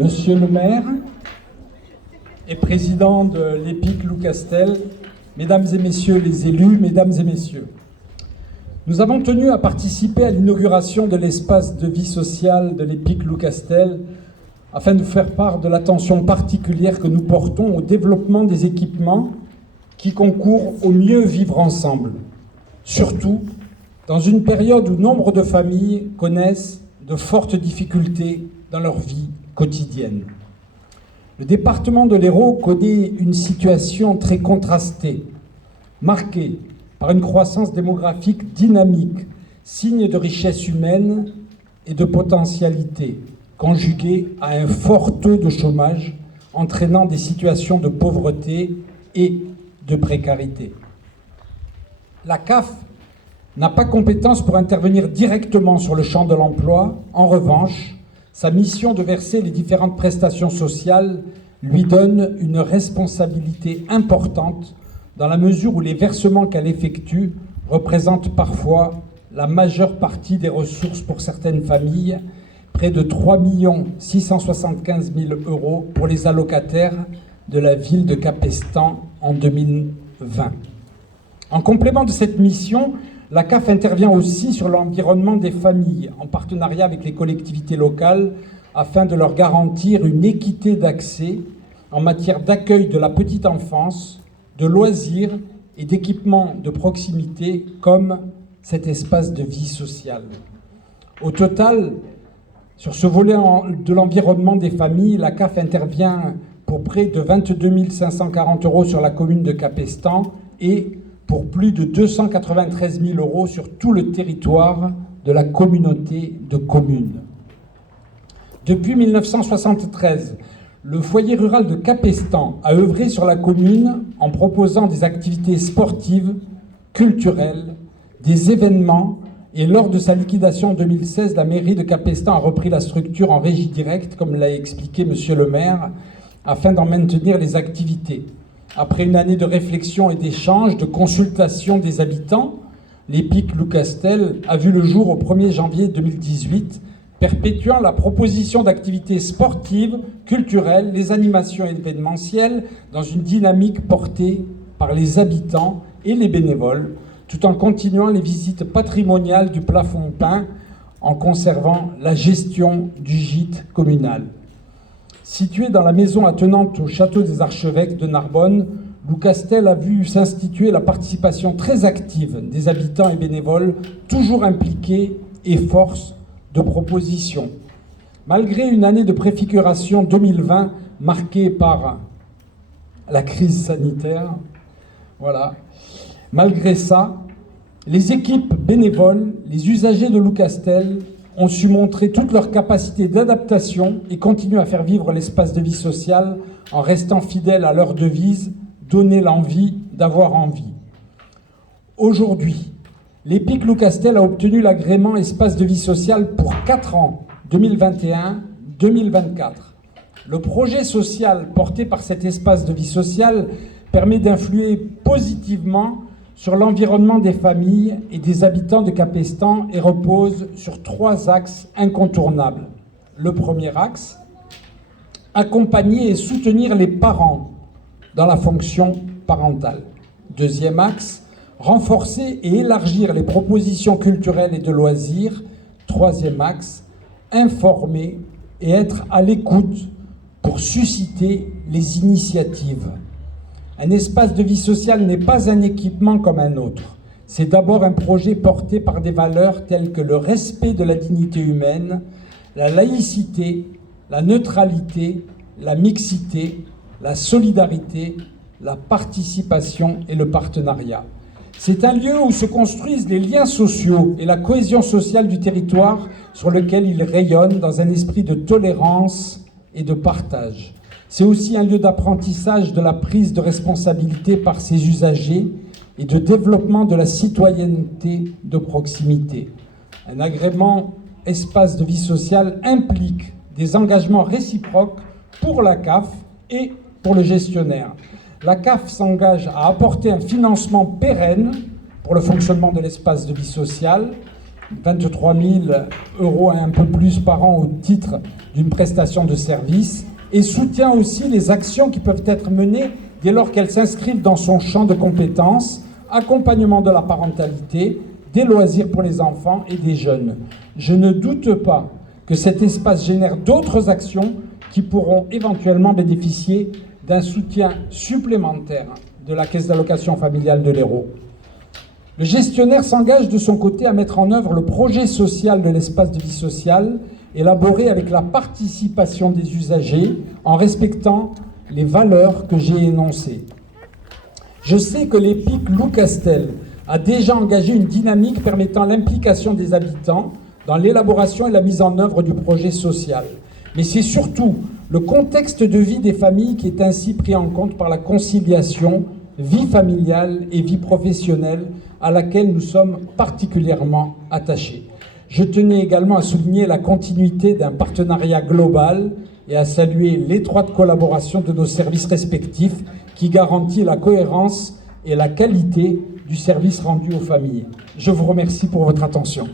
Monsieur le maire et président de l'EPIC Loucastel, mesdames et messieurs les élus, mesdames et messieurs, nous avons tenu à participer à l'inauguration de l'espace de vie sociale de l'EPIC Loucastel afin de faire part de l'attention particulière que nous portons au développement des équipements qui concourent au mieux vivre ensemble, surtout dans une période où nombre de familles connaissent de fortes difficultés dans leur vie quotidienne. Le département de l'Hérault connaît une situation très contrastée, marquée par une croissance démographique dynamique, signe de richesse humaine et de potentialité, conjuguée à un fort taux de chômage, entraînant des situations de pauvreté et de précarité. La CAF n'a pas compétence pour intervenir directement sur le champ de l'emploi. En revanche, sa mission de verser les différentes prestations sociales lui donne une responsabilité importante dans la mesure où les versements qu'elle effectue représentent parfois la majeure partie des ressources pour certaines familles, près de 3 675 000 € pour les allocataires de la ville de Capestan en 2020. En complément de cette mission, la CAF intervient aussi sur l'environnement des familles, en partenariat avec les collectivités locales, afin de leur garantir une équité d'accès en matière d'accueil de la petite enfance, de loisirs et d'équipements de proximité comme cet espace de vie sociale. Au total, sur ce volet de l'environnement des familles, la CAF intervient pour près de 22 540 € sur la commune de Capestan et pour plus de 293 000 € sur tout le territoire de la communauté de communes. Depuis 1973, le foyer rural de Capestan a œuvré sur la commune en proposant des activités sportives, culturelles, des événements, et lors de sa liquidation en 2016, la mairie de Capestan a repris la structure en régie directe, comme l'a expliqué monsieur le maire, afin d'en maintenir les activités. Après une année de réflexion et d'échange, de consultation des habitants, l'EPIC Loucastel a vu le jour au 1er janvier 2018, perpétuant la proposition d'activités sportives, culturelles, les animations événementielles, dans une dynamique portée par les habitants et les bénévoles, tout en continuant les visites patrimoniales du plafond peint, en conservant la gestion du gîte communal. Situé dans la maison attenante au château des Archevêques de Narbonne, Loucastel a vu s'instituer la participation très active des habitants et bénévoles, toujours impliqués et force de proposition. Malgré une année de préfiguration 2020 marquée par la crise sanitaire, malgré ça, les équipes bénévoles, les usagers de Loucastel ont su montrer toute leur capacité d'adaptation et continuent à faire vivre l'espace de vie sociale en restant fidèles à leur devise « Donner l'envie d'avoir envie ». Aujourd'hui, l'EPIC Loucastel a obtenu l'agrément espace de vie sociale pour 4 ans, 2021-2024. Le projet social porté par cet espace de vie sociale permet d'influer positivement sur l'environnement des familles et des habitants de Capestan et repose sur 3 axes incontournables. Le premier axe, accompagner et soutenir les parents dans la fonction parentale. Deuxième axe, renforcer et élargir les propositions culturelles et de loisirs. Troisième axe, informer et être à l'écoute pour susciter les initiatives. Un espace de vie sociale n'est pas un équipement comme un autre. C'est d'abord un projet porté par des valeurs telles que le respect de la dignité humaine, la laïcité, la neutralité, la mixité, la solidarité, la participation et le partenariat. C'est un lieu où se construisent les liens sociaux et la cohésion sociale du territoire sur lequel il rayonne dans un esprit de tolérance et de partage. C'est aussi un lieu d'apprentissage de la prise de responsabilité par ses usagers et de développement de la citoyenneté de proximité. Un agrément espace de vie sociale implique des engagements réciproques pour la CAF et pour le gestionnaire. La CAF s'engage à apporter un financement pérenne pour le fonctionnement de l'espace de vie sociale 23 000 € et un peu plus par an au titre d'une prestation de service, et soutient aussi les actions qui peuvent être menées dès lors qu'elles s'inscrivent dans son champ de compétences, accompagnement de la parentalité, des loisirs pour les enfants et des jeunes. Je ne doute pas que cet espace génère d'autres actions qui pourront éventuellement bénéficier d'un soutien supplémentaire de la Caisse d'allocation familiale de l'Hérault. Le gestionnaire s'engage de son côté à mettre en œuvre le projet social de l'espace de vie sociale, élaboré avec la participation des usagers, en respectant les valeurs que j'ai énoncées. Je sais que l'EPIC Loucastel a déjà engagé une dynamique permettant l'implication des habitants dans l'élaboration et la mise en œuvre du projet social. Mais c'est surtout le contexte de vie des familles qui est ainsi pris en compte par la conciliation, vie familiale et vie professionnelle, à laquelle nous sommes particulièrement attachés. Je tenais également à souligner la continuité d'un partenariat global et à saluer l'étroite collaboration de nos services respectifs qui garantit la cohérence et la qualité du service rendu aux familles. Je vous remercie pour votre attention.